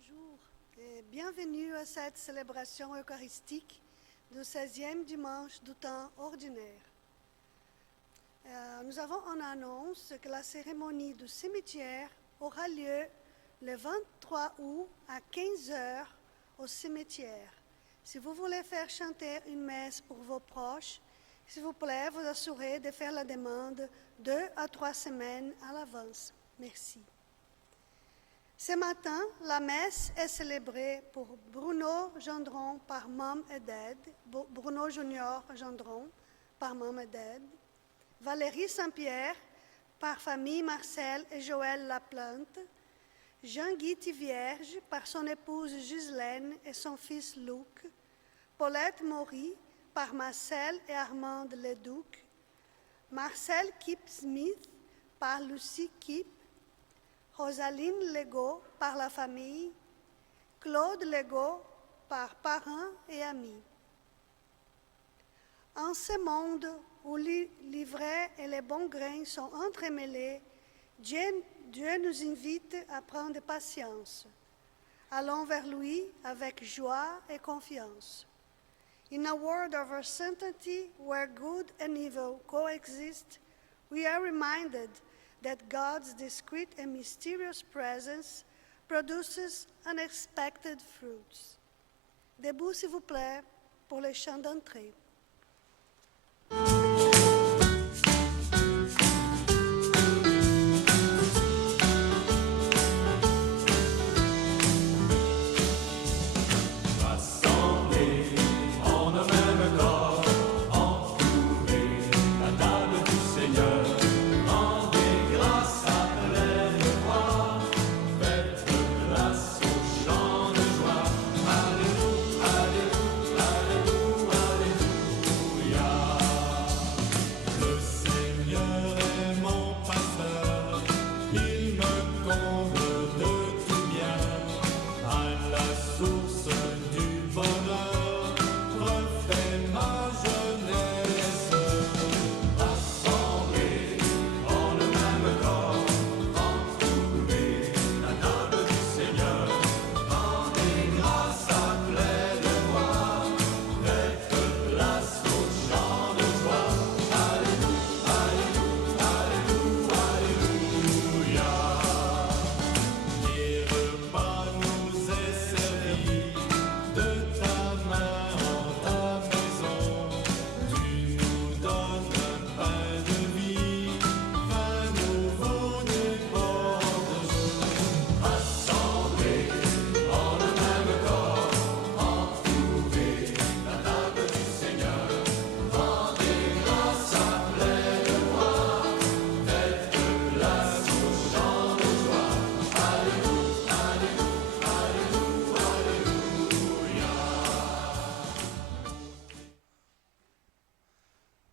Bonjour et bienvenue à cette célébration eucharistique du 16e dimanche du temps ordinaire. Nous avons en annonce que la cérémonie du cimetière aura lieu le 23 août à 15h au cimetière. Si vous voulez faire chanter une messe pour vos proches, s'il vous plaît, vous assurez de faire la demande 2 à 3 semaines à l'avance. Merci. Ce matin, la messe est célébrée pour Bruno Gendron par Mom et Dad, Bruno Junior Gendron par Mom et Dad, Valérie Saint-Pierre par famille Marcel et Joël Laplante, Jean-Guy Thivierge par son épouse Ghislaine et son fils Luc, Paulette Maury par Marcel et Armande Leduc, Marcel Kipp-Smith par Lucie Kipp, Rosaline Legault par la famille, Claude Legault par parents et amis. En ce monde où l'ivraie et les bons grains sont entremêlés, Dieu nous invite à prendre patience. Allons vers lui avec joie et confiance. In a world of uncertainty where good and evil coexist, we are reminded that God's discreet and mysterious presence produces unexpected fruits. Debout, s'il vous plaît, pour les chants d'entrée.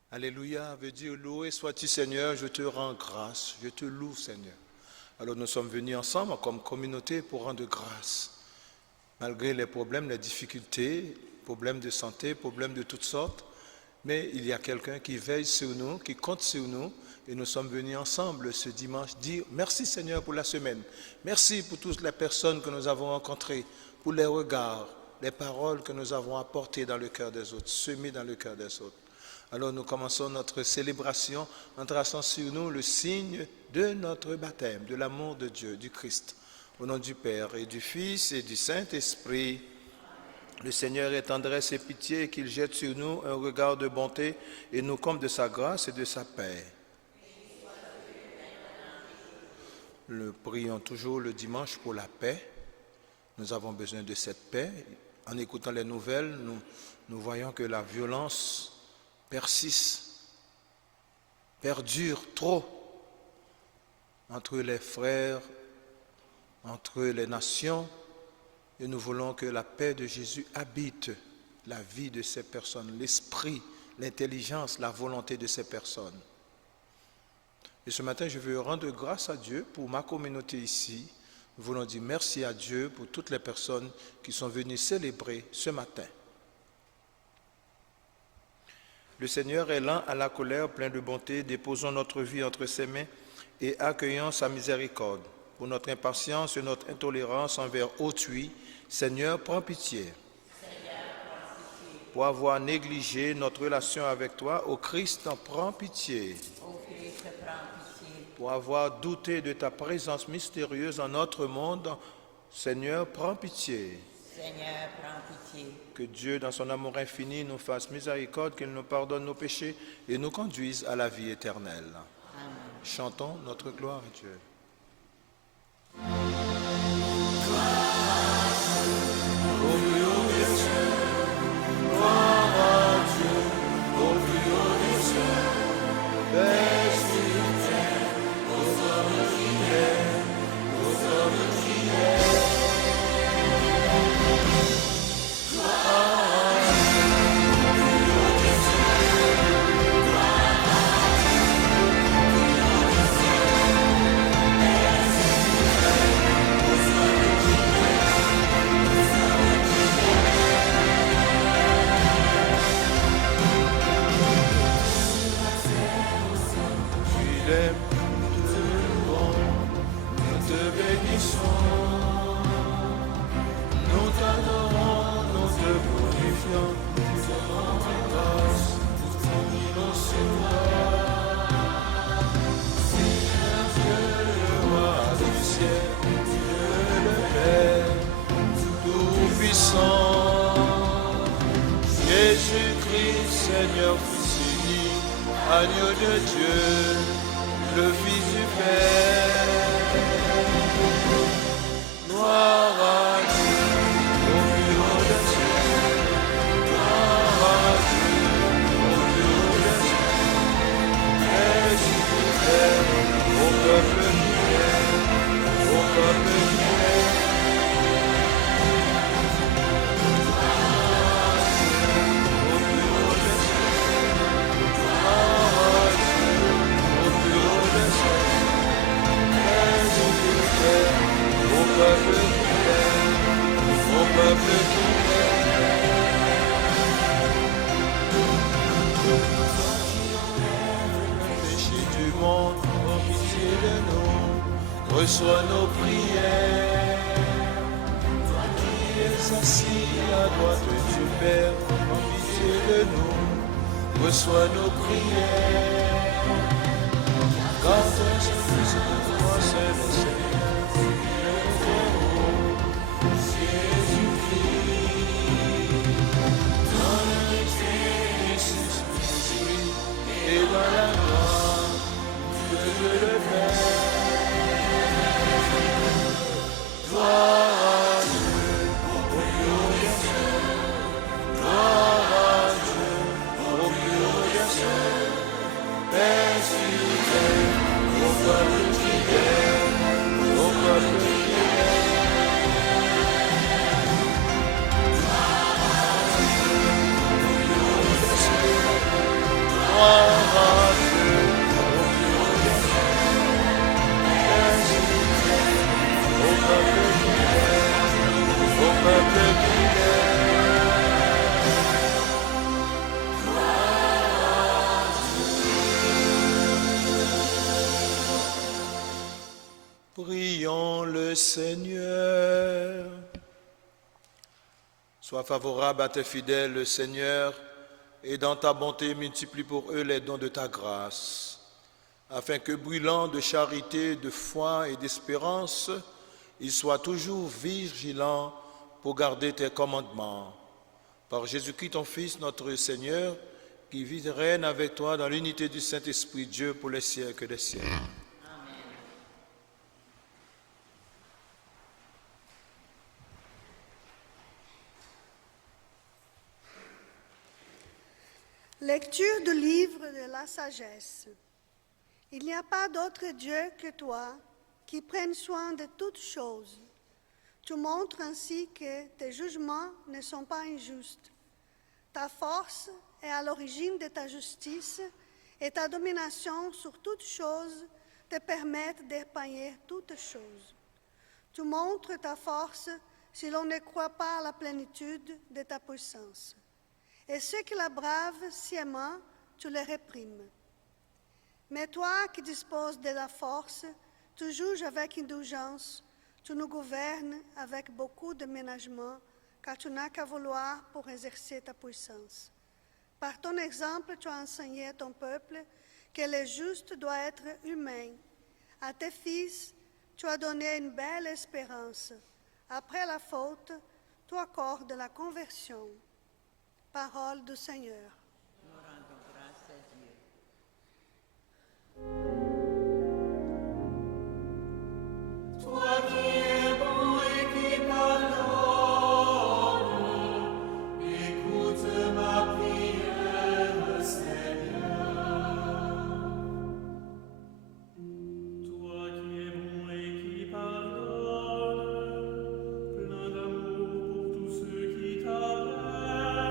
Alléluia veut dire loué sois-tu Seigneur, je te rends grâce, je te loue Seigneur. Alors nous sommes venus ensemble comme communauté pour rendre grâce. Malgré les problèmes, les difficultés, problèmes de santé, problèmes de toutes sortes, mais il y a quelqu'un qui veille sur nous, qui compte sur nous, et nous sommes venus ensemble ce dimanche dire merci Seigneur pour la semaine. Merci pour toutes les personnes que nous avons rencontrées, pour les regards, les paroles que nous avons apportées dans le cœur des autres, semées dans le cœur des autres. Alors nous commençons notre célébration en traçant sur nous le signe de notre baptême, de l'amour de Dieu, du Christ. Au nom du Père et du Fils et du Saint-Esprit, le Seigneur ait tendresse et pitié et qu'il jette sur nous un regard de bonté et nous comble de sa grâce et de sa paix. Nous prions toujours le dimanche pour la paix. Nous avons besoin de cette paix. En écoutant les nouvelles, nous voyons que la violence persiste, perdure trop entre les frères, entre les nations, et nous voulons que la paix de Jésus habite la vie de ces personnes, l'esprit, l'intelligence, la volonté de ces personnes. Et ce matin, je veux rendre grâce à Dieu pour ma communauté ici. Nous voulons dire merci à Dieu pour toutes les personnes qui sont venues célébrer ce matin. Le Seigneur est lent à la colère, plein de bonté. Déposons notre vie entre ses mains et accueillons sa miséricorde. pour notre impatience et notre intolérance envers autrui. Seigneur, prends pitié. Pour avoir négligé notre relation avec toi, ô Christ, prends pitié. Pour avoir douté de ta présence mystérieuse en notre monde, Seigneur, prends pitié. Seigneur, prends pitié. Que Dieu, dans son amour infini, nous fasse miséricorde, qu'il nous pardonne nos péchés et nous conduise à la vie éternelle. Amen. Chantons notre gloire à Dieu. Jésus-Christ, Seigneur, Fils unique, agneau de Dieu, le Fils du Père. Gloire à Dieu, au plus haut des cieux. Gloire à Dieu, au plus haut des cieux. Ressuscité, au peuple fidèle, au peuple fidèle. Reçois nos prières. Toi qui es assis à droite du Père, en pitié de nous, reçois nos prières. Car toi, toi seul est Seigneur, Jésus-Christ, dans le Saint-Esprit et dans la gloire de Dieu le Père. Gloire à Dieu, au plus haut des cieux. Gloire à Dieu, au plus haut des cieux. Père fidèle, au peuple fidèle, au peuple fidèle. Gloire à Dieu, au plus haut des cieux. Gloire à Dieu, au plus haut des cieux. Père fidèle, au peuple fidèle, au peuple fidèle. Prions le Seigneur. Sois favorable à tes fidèles, Seigneur, et dans ta bonté multiplie pour eux les dons de ta grâce, afin que, brûlant de charité, de foi et d'espérance, ils soient toujours vigilants pour garder tes commandements. Par Jésus-Christ, ton Fils, notre Seigneur, qui vit et règne avec toi dans l'unité du Saint-Esprit, Dieu, pour les siècles des siècles. Lecture du livre de la sagesse. Il n'y a pas d'autre Dieu que toi qui prenne soin de toutes choses. Tu montres ainsi que tes jugements ne sont pas injustes. Ta force est à l'origine de ta justice et ta domination sur toutes choses te permettent d'épargner toutes choses. Tu montres ta force si l'on ne croit pas à la plénitude de ta puissance. Et ceux qui la bravent sciemment, tu les réprimes. Mais toi qui disposes de la force, Tu juges avec indulgence, tu nous gouvernes avec beaucoup de ménagement, car tu n'as qu'à vouloir pour exercer ta puissance. Par ton exemple, tu as enseigné à ton peuple que le juste doit être humain. À tes fils, tu as donné une belle espérance. Après la faute, tu accordes la conversion. Parole du Seigneur. Nous rendons grâce à Dieu. Toi qui es bon et qui pardonnes, écoute ma prière, Seigneur. Toi qui es bon et qui pardonnes, plein d'amour pour tous ceux qui t'appellent,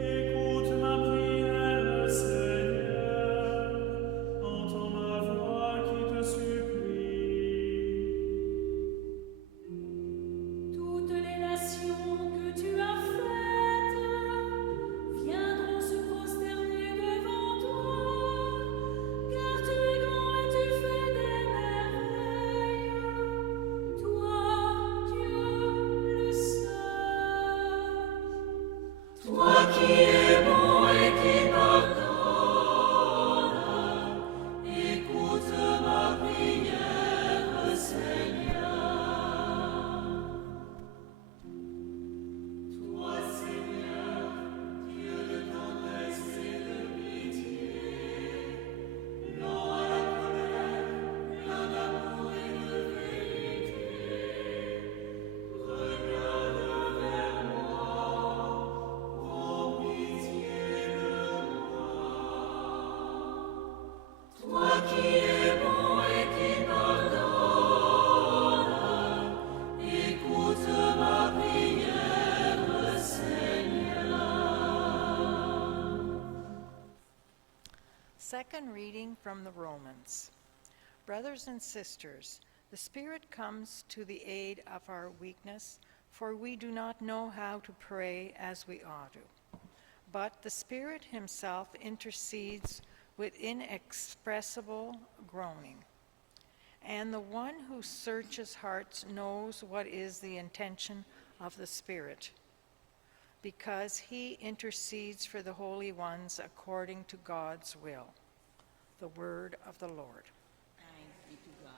écoute ma prière, Seigneur. Entends ma voix qui te supplie. Toutes les nations que tu as faites viendront se prosterner devant toi, car tu es grand et tu fais des merveilles. Toi, Dieu le seul. Toi qui es bon et qui pardonne, écoute ma prière, Seigneur. Toi, Seigneur, Dieu de tendresse et de pitié, lent à la colère, plein d'amour et de vérité, regarde vers moi, ô pitié de moi. Toi qui es bon et qui pardonne, écoute ma prière, Seigneur. Second reading from the Romans. Brothers and sisters, the Spirit comes to the aid of our weakness, for we do not know how to pray as we ought to. But the Spirit himself intercedes with inexpressible groaning. And the one who searches hearts knows what is the intention of the Spirit, because he intercedes for the holy ones according to God's will. The word of the Lord. Thanks be to God.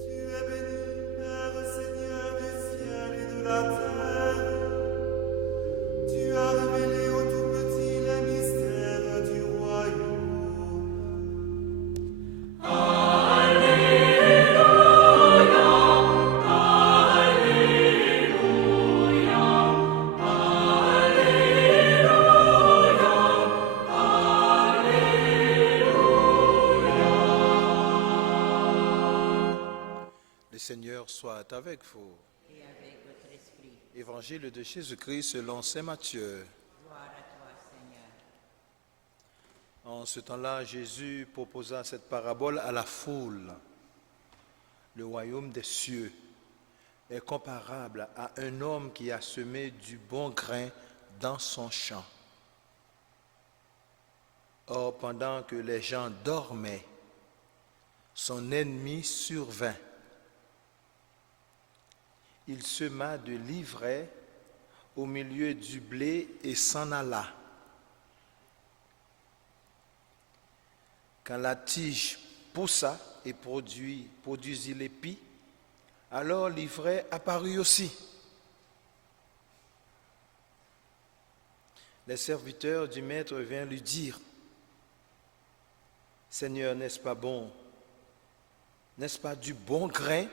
Tu es béni, Père Seigneur du ciel et de la terre. Tu as révélé aux tout petits les mystères du royaume. Le Seigneur soit avec vous. Et avec votre esprit. Évangile de Jésus-Christ selon saint Matthieu. Gloire à toi, Seigneur. En ce temps-là, Jésus proposa cette parabole à la foule. Le royaume des cieux est comparable à un homme qui a semé du bon grain dans son champ. Or, pendant que les gens dormaient, son ennemi survint. Il sema de l'ivraie au milieu du blé et s'en alla. Quand la tige poussa et produisit l'épi, alors l'ivraie apparut aussi. Les serviteurs du maître vinrent lui dire: Seigneur, n'est-ce pas bon? N'est-ce pas du bon grain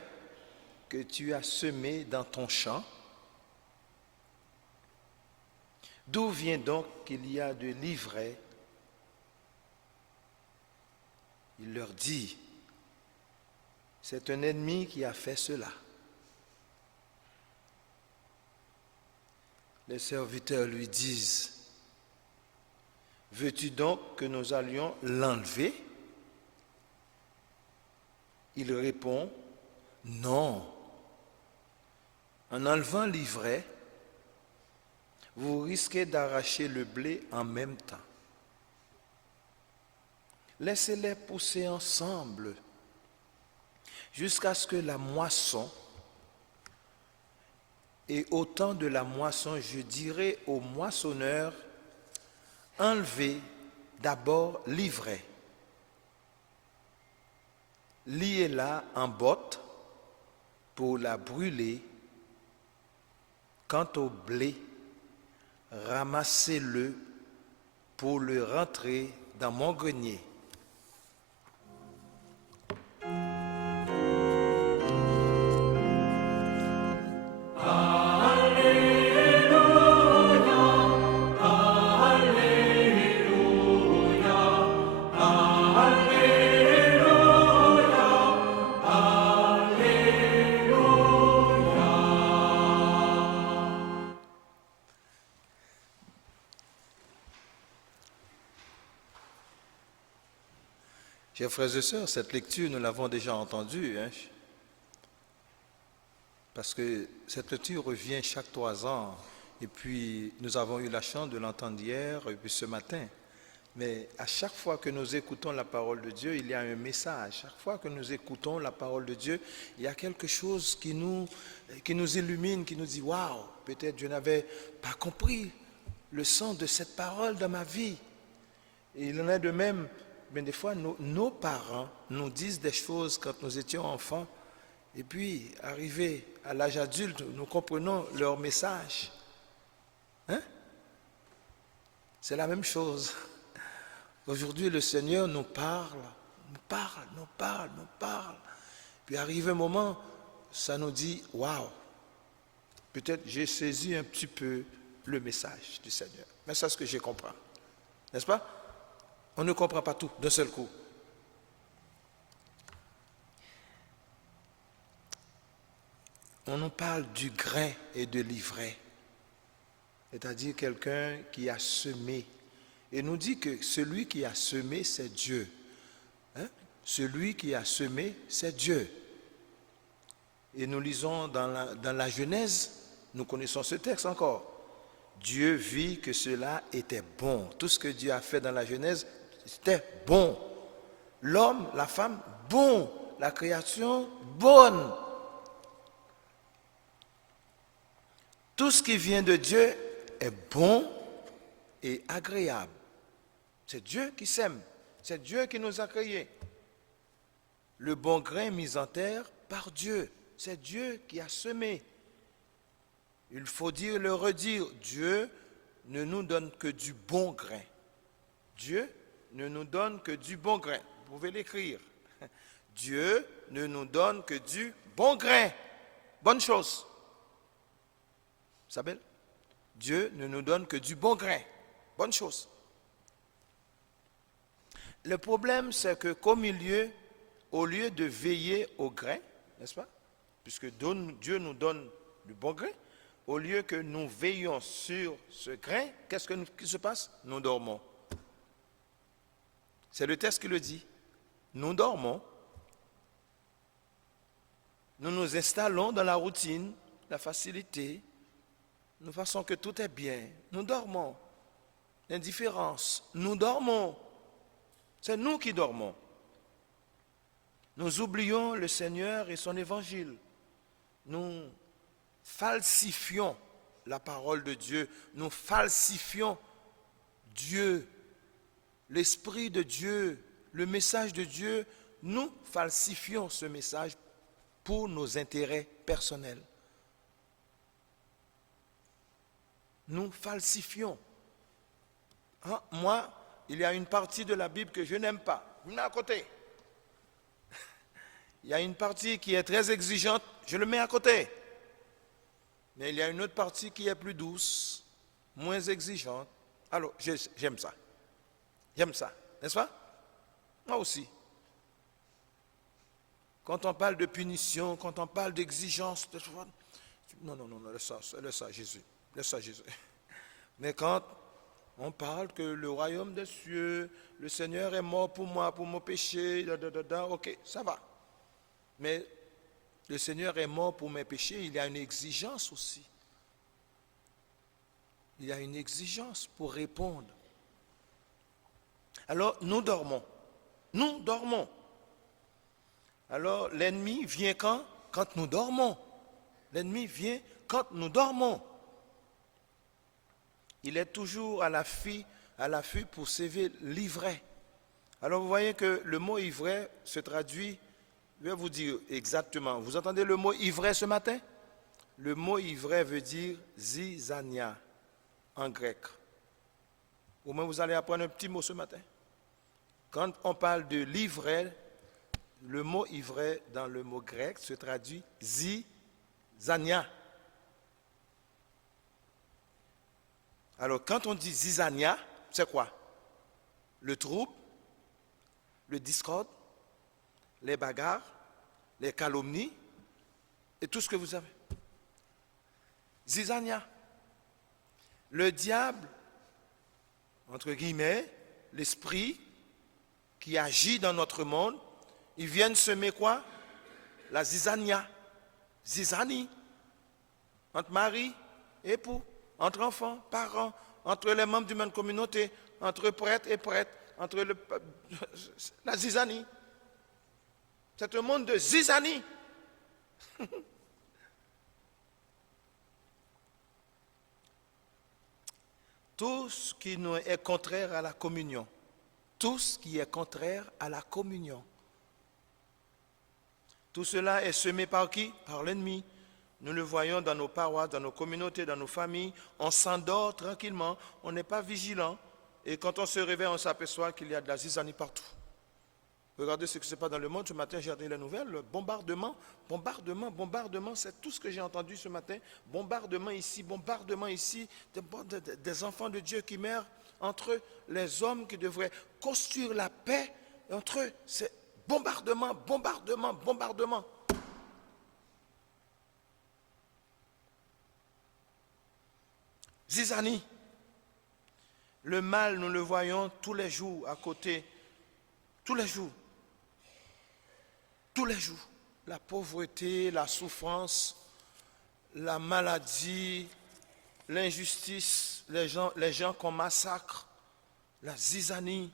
que tu as semé dans ton champ? D'où vient donc qu'il y a de l'ivraie? Il leur dit: c'est un ennemi qui a fait cela. les serviteurs lui disent, « Veux-tu donc que nous allions l'enlever ?» Il répond, « Non. En enlevant l'ivraie, vous risquez d'arracher le blé en même temps. Laissez-les pousser ensemble jusqu'à ce que la moisson, et au temps de la moisson, je dirai aux moissonneurs, enlevez d'abord l'ivraie, liez-la en botte pour la brûler. Quant au blé, ramassez-le pour le rentrer dans mon grenier. » Chers frères et sœurs, cette lecture, nous l'avons déjà entendue, parce que cette lecture revient chaque 3 ans, et puis nous avons eu la chance de l'entendre hier, et puis ce matin. Mais à chaque fois que nous écoutons la parole de Dieu, il y a un message. Chaque fois que nous écoutons la parole de Dieu, il y a quelque chose qui nous illumine, qui nous dit « Waouh, peut-être je n'avais pas compris le sens de cette parole dans ma vie. » Et il en est de même. Mais des fois, nos parents nous disent des choses quand nous étions enfants, et puis, arrivés à l'âge adulte, nous comprenons leur message. C'est la même chose. Aujourd'hui, le Seigneur nous parle. Puis arrive un moment, ça nous dit, waouh, peut-être j'ai saisi un petit peu le message du Seigneur. Mais c'est ce que j'ai compris. N'est-ce pas? On ne comprend pas tout d'un seul coup. On nous parle du grain et de l'ivraie, c'est-à-dire quelqu'un qui a semé. Et nous dit que celui qui a semé, c'est Dieu. Celui qui a semé, c'est Dieu. Et nous lisons dans la Genèse, nous connaissons ce texte encore. Dieu vit que cela était bon. Tout ce que Dieu a fait dans la Genèse, c'était bon. L'homme, la femme, bon. La création, bonne. Tout ce qui vient de Dieu est bon et agréable. C'est Dieu qui sème. C'est Dieu qui nous a créés. Le bon grain mis en terre par Dieu. C'est Dieu qui a semé. Il faut dire, le redire, Dieu ne nous donne que du bon grain. Dieu ne nous donne que du bon grain. Vous pouvez l'écrire. Dieu ne nous donne que du bon grain. Bonne chose. Vous savez? Dieu ne nous donne que du bon grain. Bonne chose. Le problème, c'est que au lieu de veiller au grain, n'est-ce pas? Puisque Dieu nous donne du bon grain, au lieu que nous veillions sur ce grain, qu'est-ce qui se passe? Nous dormons. C'est le texte qui le dit. Nous dormons. Nous nous installons dans la routine, la facilité. Nous pensons que tout est bien. Nous dormons. L'indifférence. Nous dormons. C'est nous qui dormons. Nous oublions le Seigneur et son évangile. Nous falsifions la parole de Dieu. Nous falsifions Dieu, l'Esprit de Dieu, le message de Dieu. Nous falsifions ce message pour nos intérêts personnels. Nous falsifions. Moi, il y a une partie de la Bible que je n'aime pas. Je le mets à côté. Il y a une partie qui est très exigeante, je le mets à côté. Mais il y a une autre partie qui est plus douce, moins exigeante. Alors, j'aime ça. J'aime ça, n'est-ce pas? Moi aussi. Quand on parle de punition, quand on parle d'exigence, non, laisse ça, Jésus. Laisse ça, Jésus. Mais quand on parle que le royaume des cieux, le Seigneur est mort pour moi, pour mon péché, ok, ça va. Mais le Seigneur est mort pour mes péchés, il y a une exigence aussi. Il y a une exigence pour répondre. Alors, nous dormons. Nous dormons. Alors, l'ennemi vient quand? Quand nous dormons. L'ennemi vient quand nous dormons. Il est toujours à l'affût pour sévir l'ivraie. Alors, vous voyez que le mot ivraie se traduit, je vais vous dire exactement. Vous entendez le mot ivraie ce matin? Le mot ivraie veut dire zizania en grec. Au moins, vous allez apprendre un petit mot ce matin. Quand on parle de l'ivraie, le mot ivraie dans le mot grec se traduit zizania. Alors, quand on dit zizania, c'est quoi? Le trouble, le discorde, les bagarres, les calomnies et tout ce que vous avez. Zizania. Le diable, entre guillemets, l'esprit qui agit dans notre monde, ils viennent semer quoi? La zizania. Zizanie. Entre mari, époux, entre enfants, parents, entre les membres d'une même communauté, entre prêtres et prêtres, entre la zizanie. C'est un monde de zizanie. Tout ce qui nous est contraire à la communion. Tout ce qui est contraire à la communion. Tout cela est semé par qui? Par l'ennemi. Nous le voyons dans nos paroisses, dans nos communautés, dans nos familles. On s'endort tranquillement, on n'est pas vigilant. Et quand on se réveille, on s'aperçoit qu'il y a de la zizanie partout. Regardez ce qui se passe dans le monde. Ce matin, j'ai entendu la nouvelle. Le bombardement, c'est tout ce que j'ai entendu ce matin. Bombardement ici, des enfants de Dieu qui meurent entre les hommes qui devraient construire la paix. Entre eux, c'est bombardement. Zizanie. Le mal, nous le voyons tous les jours à côté. Tous les jours. La pauvreté, la souffrance, la maladie, l'injustice, les gens qu'on massacre, la zizanie.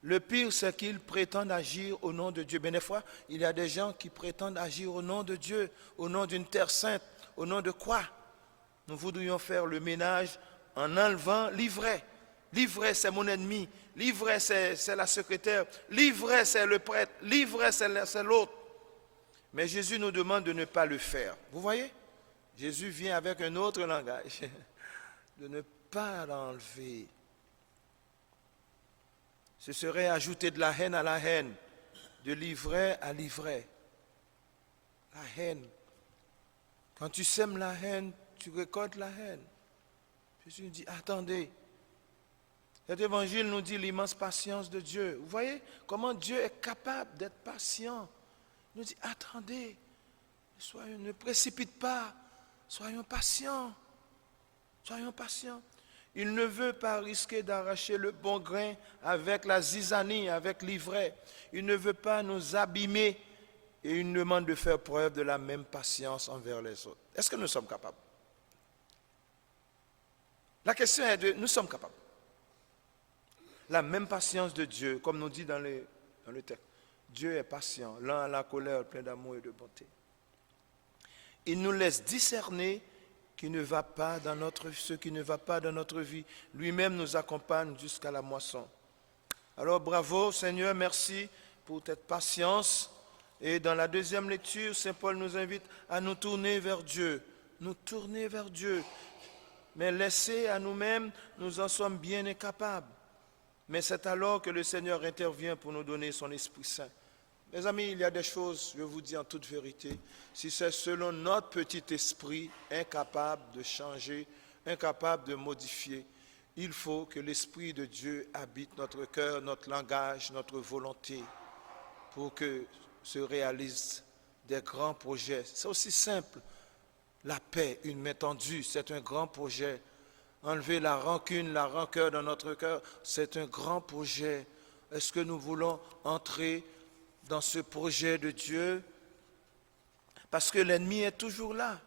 Le pire, c'est qu'ils prétendent agir au nom de Dieu. Mais des fois, il y a des gens qui prétendent agir au nom de Dieu, au nom d'une terre sainte, au nom de quoi? Nous voudrions faire le ménage en enlevant l'ivraie. L'ivraie, c'est mon ennemi. L'ivraie, c'est la secrétaire. L'ivraie, c'est le prêtre. L'ivraie, c'est l'autre. Mais Jésus nous demande de ne pas le faire. Vous voyez? Jésus vient avec un autre langage. De ne pas l'enlever. Ce serait ajouter de la haine à la haine. De l'ivraie à l'ivraie. La haine. Quand tu sèmes la haine, tu récoltes la haine. Jésus nous dit, attendez. Cet évangile nous dit l'immense patience de Dieu. Vous voyez comment Dieu est capable d'être patient. Il nous dit, attendez, ne précipite pas, soyons patients. Il ne veut pas risquer d'arracher le bon grain avec la zizanie, avec l'ivraie. Il ne veut pas nous abîmer et il nous demande de faire preuve de la même patience envers les autres. Est-ce que nous sommes capables? La question est nous sommes capables. La même patience de Dieu, comme nous dit dans le texte. Dieu est patient, lent à la colère, plein d'amour et de bonté. Il nous laisse discerner ce qui ne va pas dans notre vie. Lui-même nous accompagne jusqu'à la moisson. Alors bravo Seigneur, merci pour cette patience. Et dans la deuxième lecture, Saint Paul nous invite à nous tourner vers Dieu. Mais laissés à nous-mêmes, nous en sommes bien incapables. Mais c'est alors que le Seigneur intervient pour nous donner son Esprit Saint. Mes amis, il y a des choses, je vous dis en toute vérité, si c'est selon notre petit esprit, incapable de changer, incapable de modifier, il faut que l'Esprit de Dieu habite notre cœur, notre langage, notre volonté, pour que se réalisent des grands projets. C'est aussi simple la paix, une main tendue, c'est un grand projet. Enlever la rancune, la rancœur dans notre cœur, c'est un grand projet. Est-ce que nous voulons entrer dans ce projet de Dieu? Parce que l'ennemi est toujours là.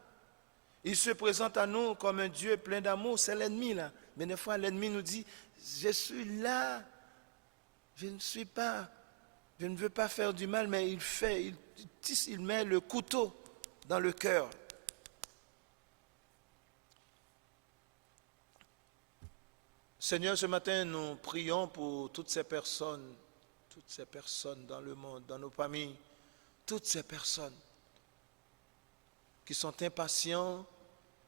Il se présente à nous comme un Dieu plein d'amour, c'est l'ennemi là. Mais des fois, l'ennemi nous dit, je suis là, je ne veux pas faire du mal, mais il met le couteau dans le cœur. Seigneur, ce matin, nous prions pour toutes ces personnes dans le monde, dans nos familles, toutes ces personnes qui sont impatients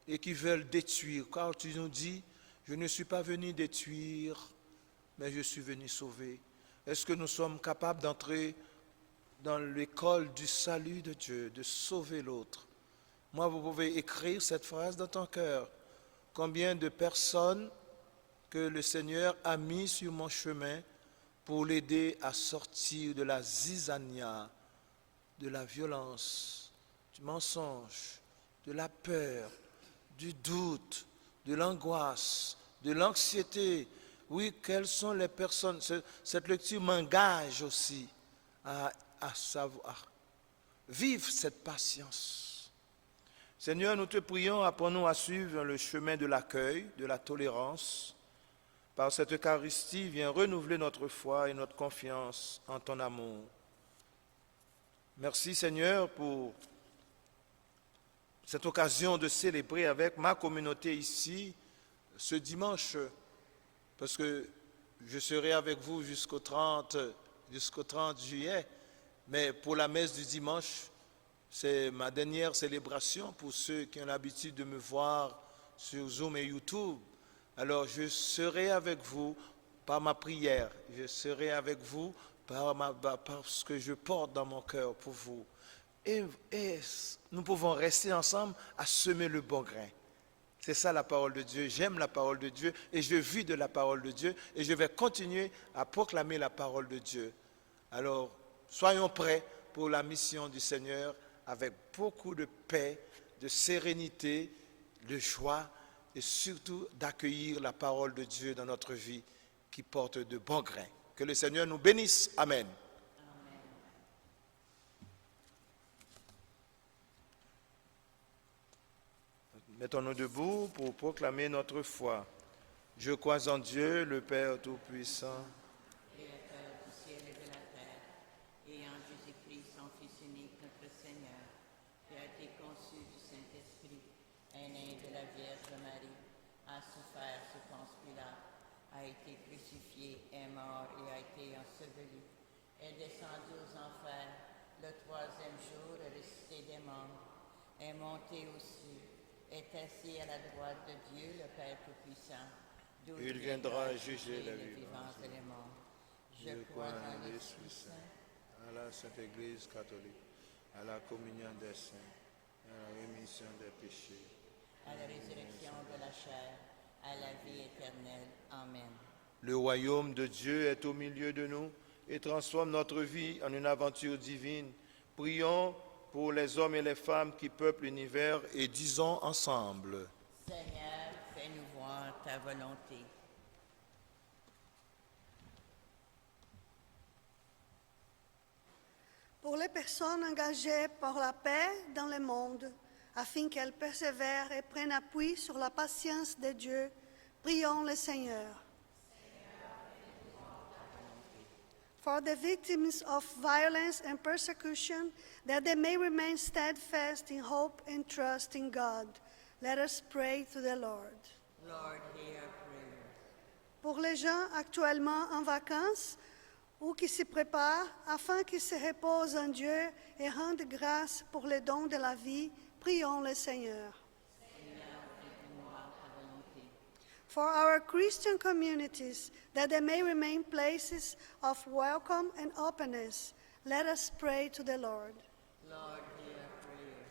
et qui veulent détruire. Car tu nous dis, je ne suis pas venu détruire, mais je suis venu sauver. Est-ce que nous sommes capables d'entrer dans l'école du salut de Dieu, de sauver l'autre? Moi, vous pouvez écrire cette phrase dans ton cœur. Combien de personnes que le Seigneur a mis sur mon chemin pour l'aider à sortir de la zizania, de la violence, du mensonge, de la peur, du doute, de l'angoisse, de l'anxiété. Oui, quelles sont les personnes? Cette lecture m'engage aussi à savoir vivre cette patience. Seigneur, nous te prions, apprends-nous à suivre le chemin de l'accueil, de la tolérance. Par cette Eucharistie, viens renouveler notre foi et notre confiance en ton amour. Merci Seigneur pour cette occasion de célébrer avec ma communauté ici ce dimanche, parce que je serai avec vous jusqu'au 30 juillet, mais pour la messe du dimanche, c'est ma dernière célébration pour ceux qui ont l'habitude de me voir sur Zoom et YouTube. Alors je serai avec vous par ma prière, je serai avec vous par ce que je porte dans mon cœur pour vous. Et nous pouvons rester ensemble à semer le bon grain. C'est ça la parole de Dieu. J'aime la parole de Dieu et je vis de la parole de Dieu et je vais continuer à proclamer la parole de Dieu. Alors, soyons prêts pour la mission du Seigneur avec beaucoup de paix, de sérénité, de joie et surtout d'accueillir la parole de Dieu dans notre vie qui porte de bons grains. Que le Seigneur nous bénisse. Amen. Mettons-nous debout pour proclamer notre foi. Je crois en Dieu, le Père Tout-Puissant, Créateur du ciel et de la terre, et en Jésus-Christ, son Fils unique, notre Seigneur, qui a été conçu du Saint-Esprit, est né de la Vierge Marie, a souffert sous Ponce Pilate, a été crucifié, est mort et a été enseveli, est descendu aux enfers, le troisième jour est ressuscité des morts, est monté aux cieux, est assis à la droite de Dieu, le Père Tout-Puissant, d'où il viendra juger juger la les vivants. vivants et les morts. Je crois en l'Esprit Saint, à la Sainte Église catholique, à la communion des saints, à la rémission des péchés, à la résurrection de la chair, à la vie éternelle. Amen. Le royaume de Dieu est au milieu de nous et transforme notre vie en une aventure divine. Prions pour les hommes et les femmes qui peuplent l'univers et disons ensemble. Seigneur, fais-nous voir ta volonté. Pour les personnes engagées pour la paix dans le monde, afin qu'elles persévèrent et prennent appui sur la patience de Dieu, prions le Seigneur. For the victims of violence and persecution, that they may remain steadfast in hope and trust in God, let us pray to the Lord. Lord, hear our prayer. Pour les gens actuellement en vacances ou qui s'y préparent, afin qu'ils se reposent en Dieu et rendent grâce pour les dons de la vie, prions le Seigneur. For our Christian communities, that they may remain places of welcome and openness, let us pray to the Lord. Lord, hear our prayer.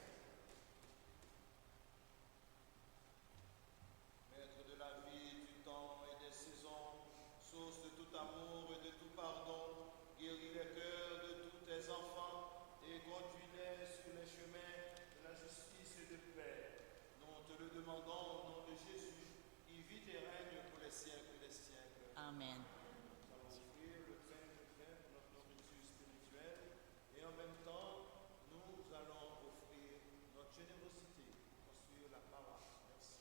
Maître de la vie, du temps et des saisons, source de tout amour et de tout pardon, guéris les cœurs de tous tes enfants et conduis-les sur les chemins de la justice et de paix. le demandons au nom de Jésus, qui vit et règne pour les siècles des siècles. Amen. Nous allons offrir le pain et le vin pour notre nourriture spirituelle et en même temps, nous allons offrir notre générosité pour construire la paroisse. Merci.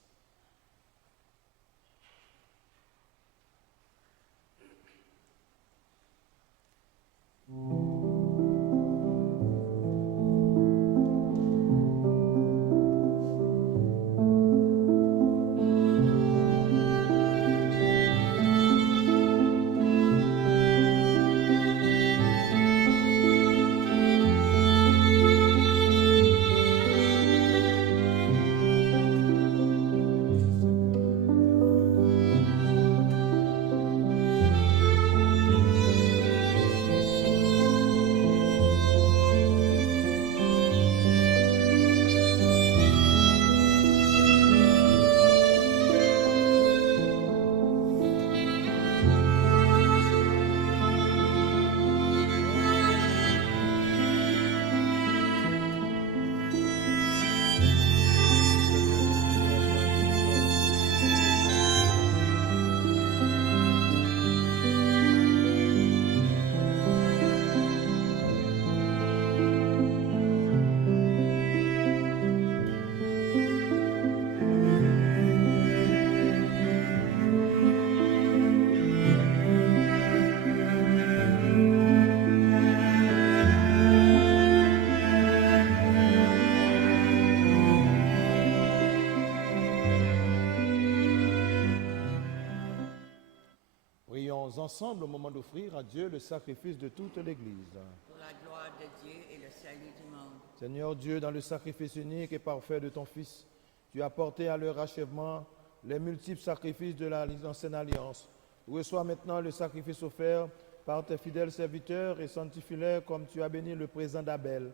Prions ensemble au moment d'offrir à Dieu le sacrifice de toute l'Église. Pour la gloire de Dieu et le salut du monde. Seigneur Dieu, dans le sacrifice unique et parfait de ton Fils, tu as porté à leur achèvement les multiples sacrifices de l'ancienne alliance. Reçois maintenant le sacrifice offert par tes fidèles serviteurs et sanctifie-les comme tu as béni le présent d'Abel.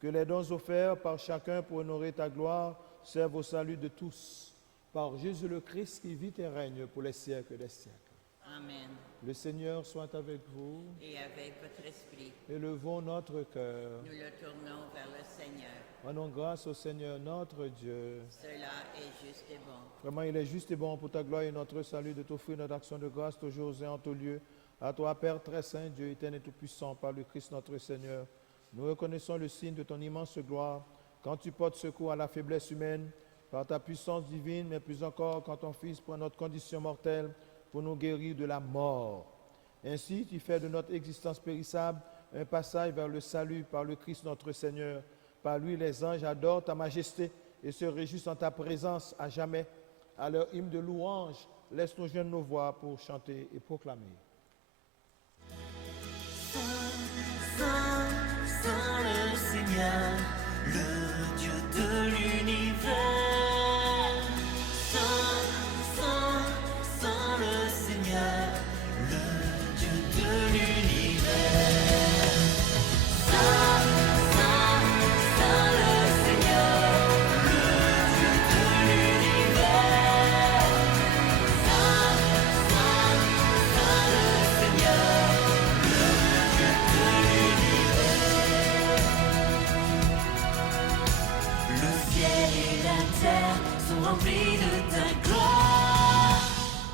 Que les dons offerts par chacun pour honorer ta gloire servent au salut de tous. Par Jésus le Christ qui vit et règne pour les siècles des siècles. Amen. Le Seigneur soit avec vous. Et avec votre esprit, Élevons notre cœur. nous le tournons vers le Seigneur. Rendons grâce au Seigneur notre Dieu. Cela est juste et bon. Vraiment, il est juste et bon pour ta gloire et notre salut de t'offrir notre action de grâce toujours et en tout lieu. À toi, Père très saint, Dieu éternel et tout-puissant, par le Christ notre Seigneur. Nous reconnaissons le signe de ton immense gloire quand tu portes secours à la faiblesse humaine, par ta puissance divine, mais plus encore quand ton Fils prend notre condition mortelle pour nous guérir de la mort. Ainsi, tu fais de notre existence périssable un passage vers le salut par le Christ notre Seigneur. Par lui, les anges adorent ta majesté et se réjouissent en ta présence à jamais. À leur hymne de louange, laisse-nous joindre nos voix pour chanter et proclamer. Saint, Saint le Seigneur, le Dieu de l'univers. Saint, Saint, Saint le Seigneur, le Dieu de l'univers. Saint, Saint, Saint le Seigneur, le Dieu de l'univers. Saint, Saint, Saint le Seigneur, le ciel et la terre sont remplis de ta gloire.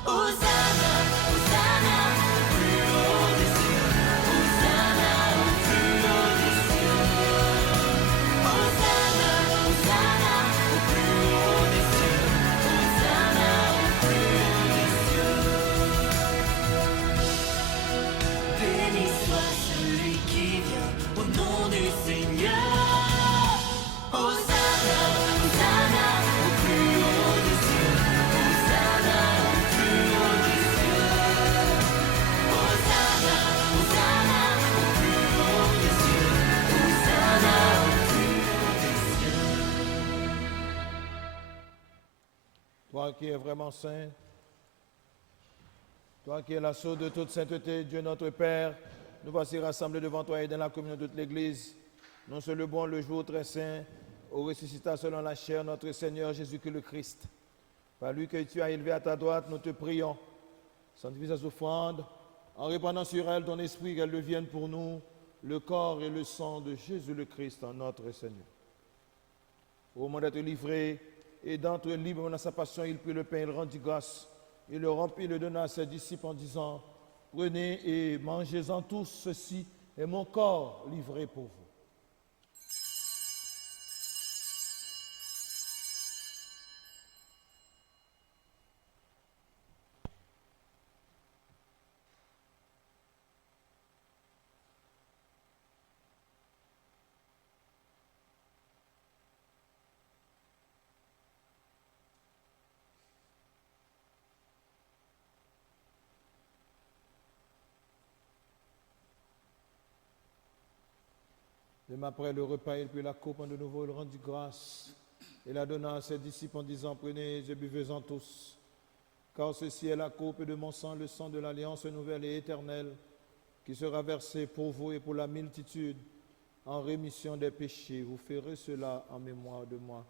Hosanna, Hosanna, au plus haut des cieux. Hosanna, au plus haut des cieux. Hosanna, Hosanna, au plus haut des cieux. Hosanna, au plus haut des cieux. Béni soit celui qui vient au nom du Seigneur. Hosanna, Hosanna, au plus haut des cieux. Hosanna, au plus haut des cieux. Hosanna, Hosanna, au plus haut des cieux. Hosanna, au plus haut des cieux. Toi qui es vraiment saint, toi qui es la source de toute sainteté, Dieu notre Père, nous voici rassemblés devant toi et dans la communion de toute l'Église. Nous célébrons le jour très saint où ressuscita selon la chair notre Seigneur Jésus-Christ le Christ. Par lui que tu as élevé à ta droite, nous te prions. Sanctifie ces offrandes, en répandant sur elles ton esprit, qu'elles deviennent pour nous le corps et le sang de Jésus le Christ, notre Seigneur. Au moment d'être livré et d'entrer libre dans sa passion, il prit le pain, il rendit grâce, il le rompit, il le donna à ses disciples en disant, prenez et mangez-en tous, ceci est mon corps livré pour vous. Même après le repas, il prit la coupe de nouveau, il rendit grâce et la donna à ses disciples en disant, prenez et buvez-en tous, car ceci est la coupe de mon sang, le sang de l'alliance nouvelle et éternelle, qui sera versé pour vous et pour la multitude en rémission des péchés. Vous ferez cela en mémoire de moi.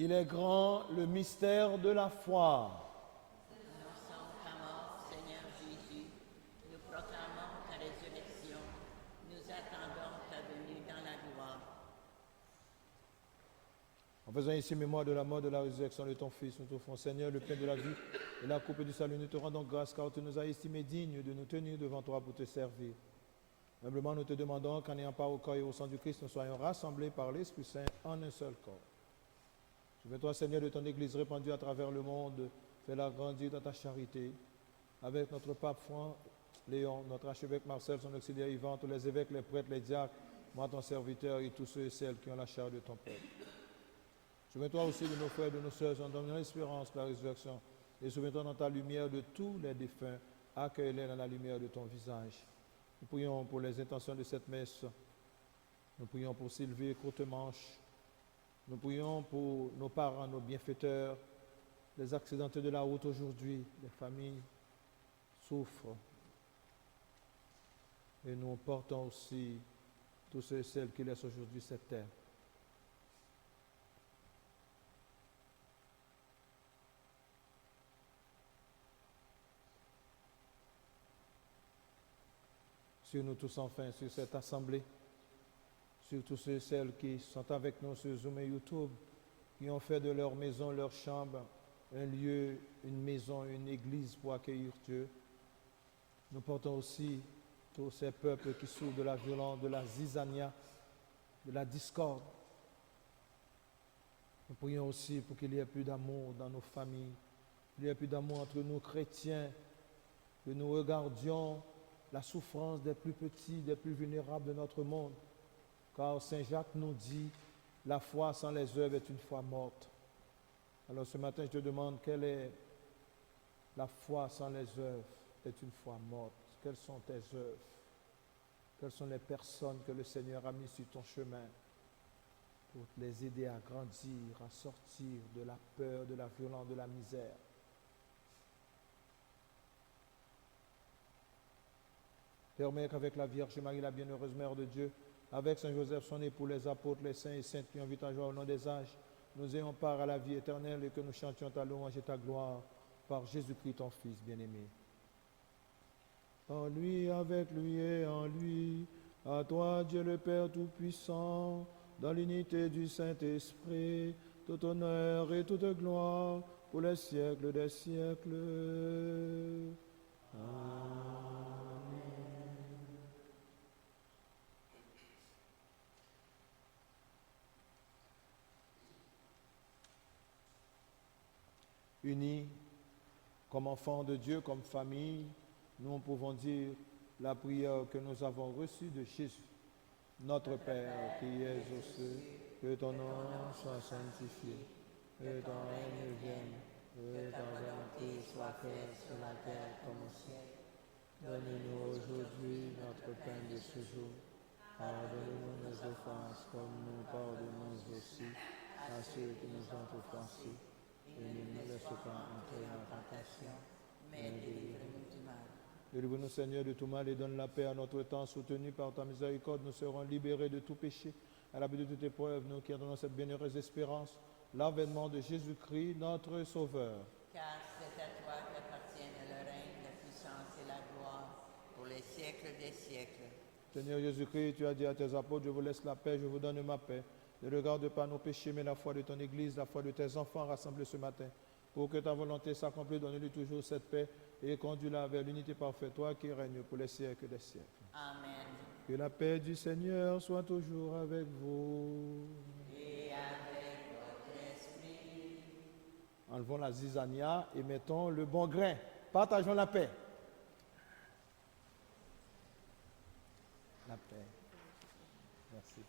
Il est grand le mystère de la foi. Annonçons ta mort, Seigneur Jésus, nous proclamons ta résurrection, nous attendons ta venue dans la gloire. En faisant ici mémoire de la mort, de la résurrection de ton Fils, nous t'offrons, Seigneur, le pain de la vie et la coupe du salut. Nous te rendons grâce car tu nous as estimés dignes de nous tenir devant toi pour te servir. Humblement, nous te demandons qu'en ayant part au corps et au sang du Christ, nous soyons rassemblés par l'Esprit Saint en un seul corps. Souviens-toi, Seigneur, de ton Église répandue à travers le monde. Fais-la grandir dans ta charité. Avec notre pape François Léon, notre archevêque Marcel, son auxiliaire Yvan, tous les évêques, les prêtres, les diacres, moi ton serviteur et tous ceux et celles qui ont la charge de ton peuple. Souviens-toi aussi de nos frères et de nos sœurs en donnant l'espérance de la résurrection. Et souviens-toi dans ta lumière de tous les défunts. Accueille-les dans la lumière de ton visage. Nous prions pour les intentions de cette messe. Nous prions pour Sylvie Courtemanche. Nous prions pour nos parents, nos bienfaiteurs, les accidentés de la route aujourd'hui. Les familles souffrent. Et nous portons aussi tous ceux et celles qui laissent aujourd'hui cette terre. Sur nous tous enfin, sur cette assemblée, sur tous ceux et celles qui sont avec nous sur Zoom et YouTube, qui ont fait de leur maison, leur chambre, un lieu, une maison, une église pour accueillir Dieu. Nous portons aussi tous ces peuples qui souffrent de la violence, de la zizania, de la discorde. Nous prions aussi pour qu'il y ait plus d'amour dans nos familles, qu'il y ait plus d'amour entre nous chrétiens, que nous regardions la souffrance des plus petits, des plus vulnérables de notre monde. Car Saint Jacques nous dit, la foi sans les œuvres est une foi morte. Alors ce matin, je te demande, quelle est la foi sans les œuvres est une foi morte. Quelles sont tes œuvres? Quelles sont les personnes que le Seigneur a mises sur ton chemin pour les aider à grandir, à sortir de la peur, de la violence, de la misère? Permets qu'avec la Vierge Marie, la bienheureuse Mère de Dieu, avec Saint Joseph, son époux, les apôtres, les saints et saintes qui ont vu ta joie au nom des âges, nous ayons part à la vie éternelle et que nous chantions ta louange et ta gloire par Jésus-Christ, ton Fils bien-aimé. En lui, avec lui et en lui, à toi, Dieu le Père Tout-Puissant, dans l'unité du Saint-Esprit, tout honneur et toute gloire pour les siècles des siècles. Amen. Unis comme enfants de Dieu, comme famille, nous pouvons dire la prière que nous avons reçue de Jésus. Notre Père qui es aux cieux, que ton nom soit sanctifié, que ton règne vienne, que ta volonté soit faite sur la terre comme au ciel. Donne-nous aujourd'hui notre pain de ce jour. Pardonne-nous nos offenses comme nous pardonnons aussi à ceux qui nous ont offensés. Et ne nous laisse pas entrer en tentation, mais délivre-nous du mal. Délivre-nous, Seigneur, de tout mal et donne la paix à notre temps. Soutenus par ta miséricorde, nous serons libérés de tout péché. À l'abri de toute épreuve, nous qui attendons cette bienheureuse espérance, l'avènement de Jésus-Christ, notre Sauveur. Car c'est à toi qu'appartiennent le règne, la puissance et la gloire pour les siècles des siècles. Seigneur Jésus-Christ, tu as dit à tes apôtres, je vous laisse la paix, je vous donne ma paix. Ne regarde pas nos péchés, mais la foi de ton Église, la foi de tes enfants rassemblés ce matin. Pour que ta volonté s'accomplisse, donne-lui toujours cette paix et conduis-la vers l'unité parfaite, toi qui règnes pour les siècles des siècles. Amen. Que la paix du Seigneur soit toujours avec vous. Et avec votre esprit. Enlevons la zizania et mettons le bon grain. Partageons la paix. La paix. Merci.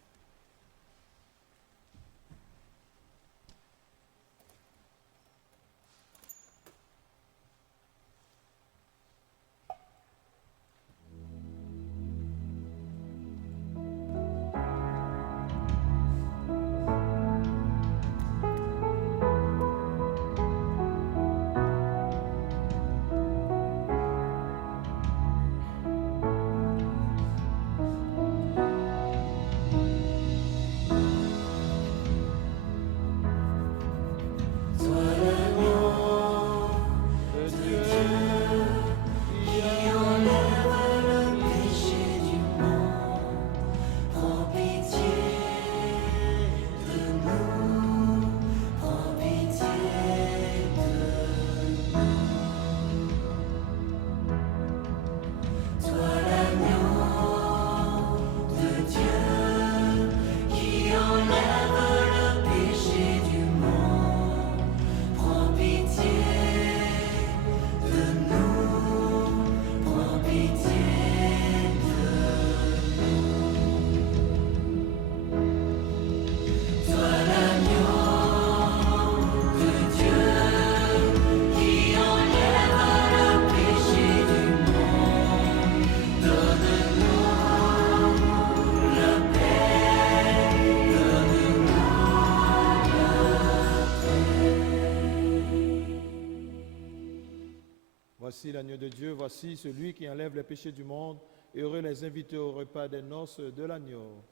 Voici l'agneau de Dieu, voici celui qui enlève les péchés du monde, et heureux les invités au repas des noces de l'agneau.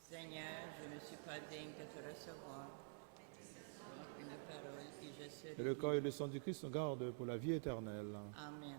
Seigneur, je ne suis pas digne de te recevoir. Une parole et je serai. Et le corps et le sang du Christ nous gardent pour la vie éternelle. Amen. Amen.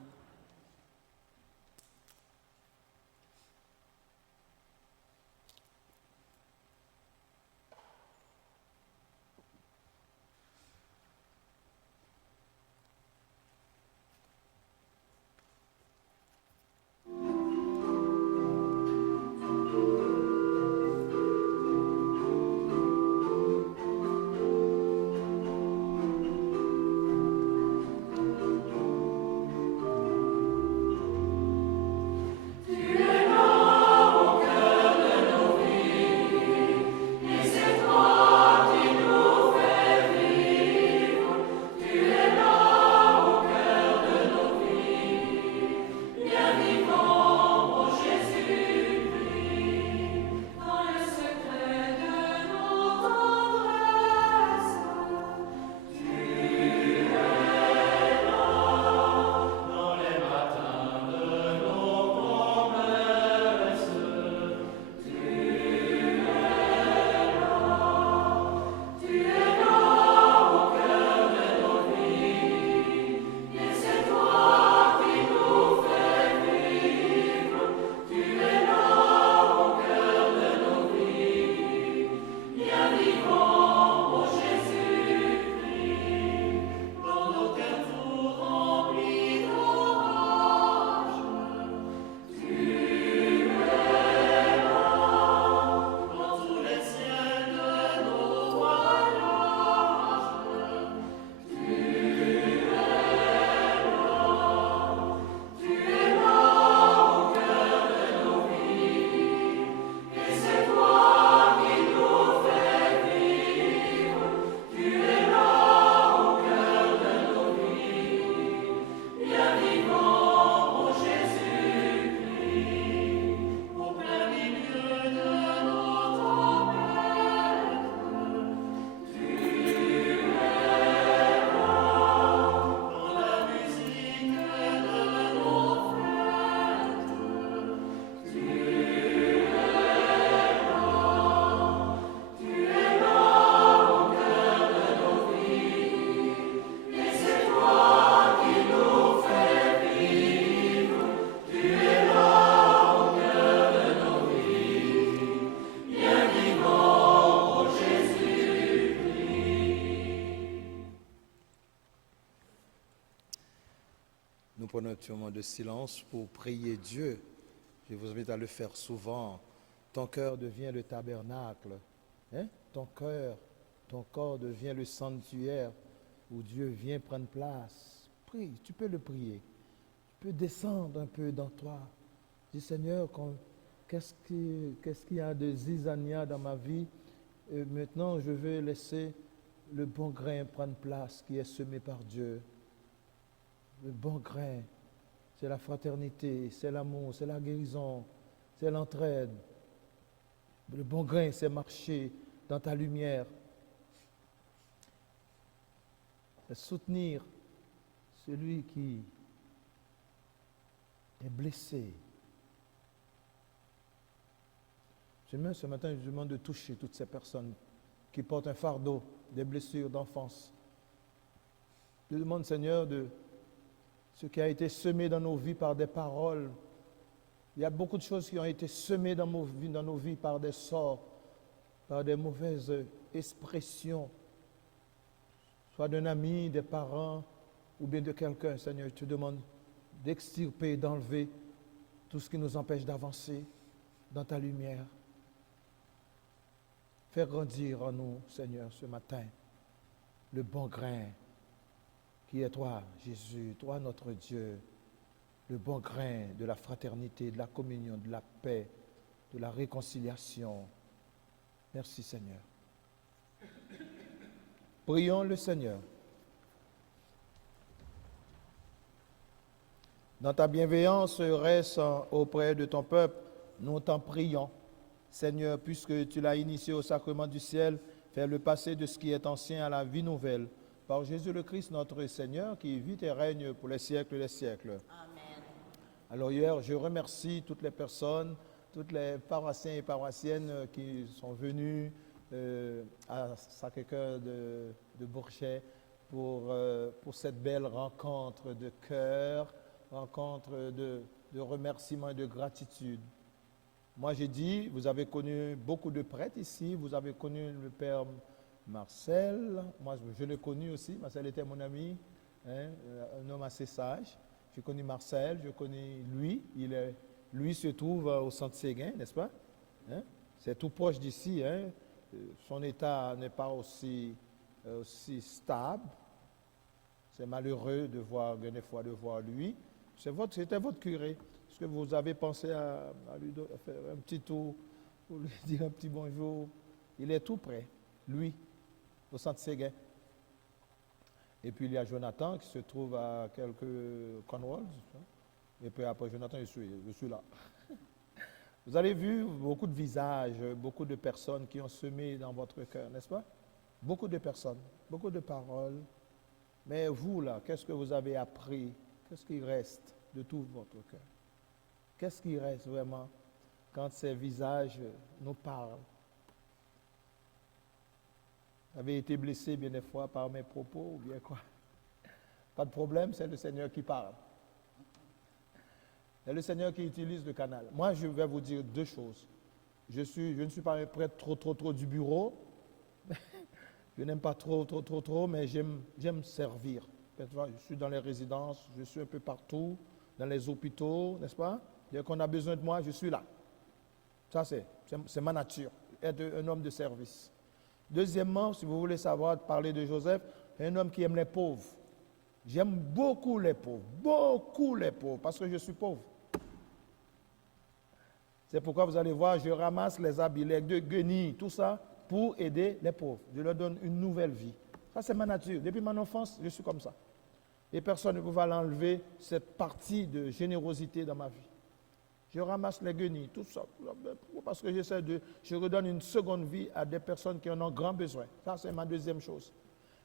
Nous prenons un petit moment de silence pour prier Dieu. Je vous invite à le faire souvent. Ton cœur devient le tabernacle. Hein? Ton corps devient le sanctuaire où Dieu vient prendre place. Prie, tu peux le prier. Tu peux descendre un peu dans toi. Dis Seigneur, qu'est-ce qu'il y a de zizania dans ma vie? Et maintenant, je vais laisser le bon grain prendre place qui est semé par Dieu. Le bon grain, c'est la fraternité, c'est l'amour, c'est la guérison, c'est l'entraide. Le bon grain, c'est marcher dans ta lumière. C'est soutenir celui qui est blessé. Seigneur, ce matin, je vous demande de toucher toutes ces personnes qui portent un fardeau, des blessures d'enfance. Je demande, Seigneur, de ce qui a été semé dans nos vies par des paroles. Il y a beaucoup de choses qui ont été semées dans nos vies par des sorts, par des mauvaises expressions, soit d'un ami, des parents ou bien de quelqu'un. Seigneur, je te demande d'extirper, d'enlever tout ce qui nous empêche d'avancer dans ta lumière. Fais grandir en nous, Seigneur, ce matin, le bon grain qui est toi, Jésus, toi notre Dieu, le bon grain de la fraternité, de la communion, de la paix, de la réconciliation. Merci Seigneur. Prions le Seigneur. Dans ta bienveillance, reste auprès de ton peuple, nous t'en prions. Seigneur, puisque tu l'as initié au sacrement du ciel, fais-le passer de ce qui est ancien à la vie nouvelle. Par Jésus le Christ, notre Seigneur, qui vit et règne pour les siècles des siècles. Amen. Alors hier, je remercie toutes les personnes, toutes les paroissiens et paroissiennes qui sont venus à Sacré-Cœur de Bourget pour cette belle rencontre de cœur, rencontre de remerciement et de gratitude. Moi, j'ai dit, vous avez connu beaucoup de prêtres ici, vous avez connu le Père Marcel, moi je l'ai connu aussi, Marcel était mon ami, hein, un homme assez sage. J'ai connu Marcel, je connais lui, lui se trouve au centre Séguin, n'est-ce pas? Hein? C'est tout proche d'ici, hein? Son état n'est pas aussi stable, c'est malheureux de voir lui. C'était votre curé. Est-ce que vous avez pensé à lui faire un petit tour pour lui dire un petit bonjour? Il est tout près, lui, au centre Séguin. Et puis il y a Jonathan qui se trouve à quelques Cornwall. Et puis après Jonathan, je suis là. Vous avez vu beaucoup de visages, beaucoup de personnes qui ont semé dans votre cœur, n'est-ce pas? Beaucoup de personnes, beaucoup de paroles. Mais vous là, qu'est-ce que vous avez appris? Qu'est-ce qui reste de tout votre cœur? Qu'est-ce qui reste vraiment quand ces visages nous parlent? Vous avez été blessé bien des fois par mes propos ou bien quoi? Pas de problème, c'est le Seigneur qui parle. C'est le Seigneur qui utilise le canal. Moi, je vais vous dire deux choses. Je ne suis pas un prêtre trop du bureau. Je n'aime pas trop, mais j'aime servir. Je suis dans les résidences, je suis un peu partout, dans les hôpitaux, n'est-ce pas? Dès qu'on a besoin de moi, je suis là. Ça, c'est ma nature, être un homme de service. Deuxièmement, si vous voulez savoir, parler de Joseph, un homme qui aime les pauvres. J'aime beaucoup les pauvres, parce que je suis pauvre. C'est pourquoi vous allez voir, je ramasse les habits, les guenilles, tout ça, pour aider les pauvres. Je leur donne une nouvelle vie. Ça, c'est ma nature. Depuis mon enfance, je suis comme ça. Et personne ne peut l'enlever, cette partie de générosité dans ma vie. Je ramasse les guenilles, tout ça, parce que je redonne une seconde vie à des personnes qui en ont grand besoin. Ça, c'est ma deuxième chose.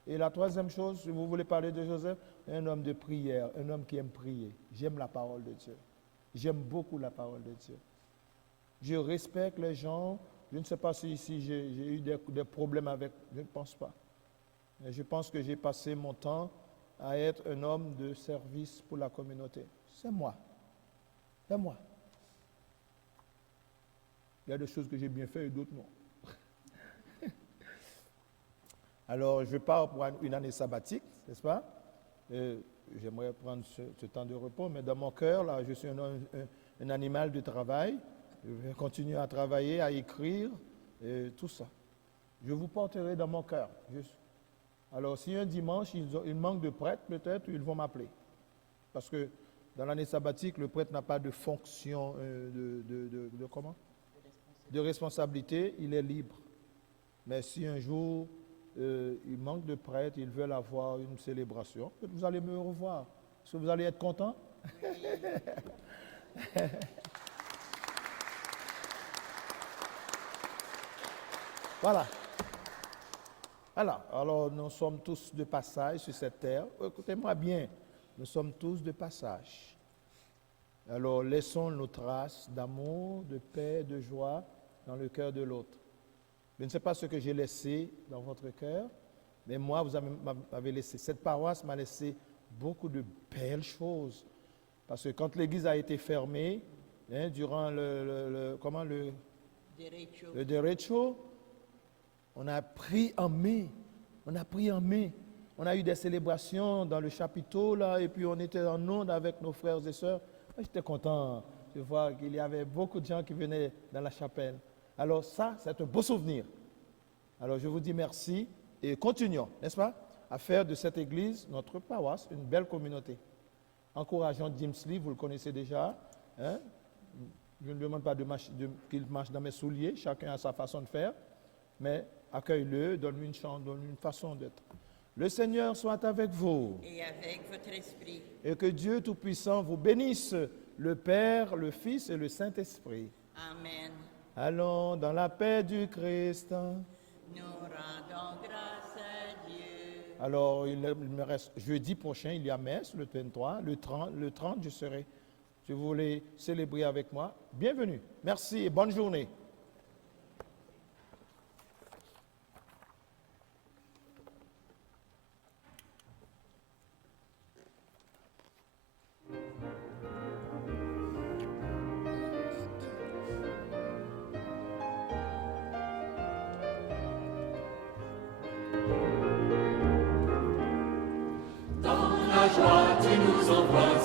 Et la troisième chose, si vous voulez parler de Joseph, un homme de prière, un homme qui aime prier. J'aime la parole de Dieu. J'aime beaucoup la parole de Dieu. Je respecte les gens. Je ne sais pas si ici j'ai eu des problèmes avec, je ne pense pas. Mais je pense que j'ai passé mon temps à être un homme de service pour la communauté. C'est moi. C'est moi. Il y a des choses que j'ai bien fait et d'autres non. Alors, je pars pour une année sabbatique, n'est-ce pas? j'aimerais prendre ce temps de repos, mais dans mon cœur, là, je suis un animal de travail. Je vais continuer à travailler, à écrire, et tout ça. Je vous porterai dans mon cœur. Alors, si un dimanche, il manque de prêtre, peut-être, ils vont m'appeler. Parce que dans l'année sabbatique, le prêtre n'a pas de fonction comment? De responsabilité, il est libre. Mais si un jour, il manque de prêtre, ils veulent avoir une célébration, vous allez me revoir. Est-ce que vous allez être content? Voilà. Alors, nous sommes tous de passage sur cette terre. Écoutez-moi bien, nous sommes tous de passage. Alors, laissons nos traces d'amour, de paix, de joie dans le cœur de l'autre. Je ne sais pas ce que j'ai laissé dans votre cœur, mais moi, vous m'avez laissé. Cette paroisse m'a laissé beaucoup de belles choses. Parce que quand l'église a été fermée, durant le derecho, on a pris en main. On a eu des célébrations dans le chapiteau, là, et puis on était en onde avec nos frères et sœurs. J'étais content de voir qu'il y avait beaucoup de gens qui venaient dans la chapelle. Alors ça, c'est un beau souvenir. Alors je vous dis merci et continuons, n'est-ce pas, à faire de cette église, notre paroisse, une belle communauté. Encourageons Jim Lee, vous le connaissez déjà. Hein? Je ne demande pas qu'il marche dans mes souliers, chacun a sa façon de faire, mais accueille-le, donne-lui une chance, donne-lui une façon d'être. Le Seigneur soit avec vous. Et avec votre esprit. Et que Dieu Tout-Puissant vous bénisse, le Père, le Fils et le Saint-Esprit. Amen. Allons dans la paix du Christ. Nous rendons grâce à Dieu. Alors, il me reste jeudi prochain, il y a messe, le 23, le 30, je serai. Si vous voulez célébrer avec moi, bienvenue. Merci et bonne journée. Dans la joie, tu nous envoies.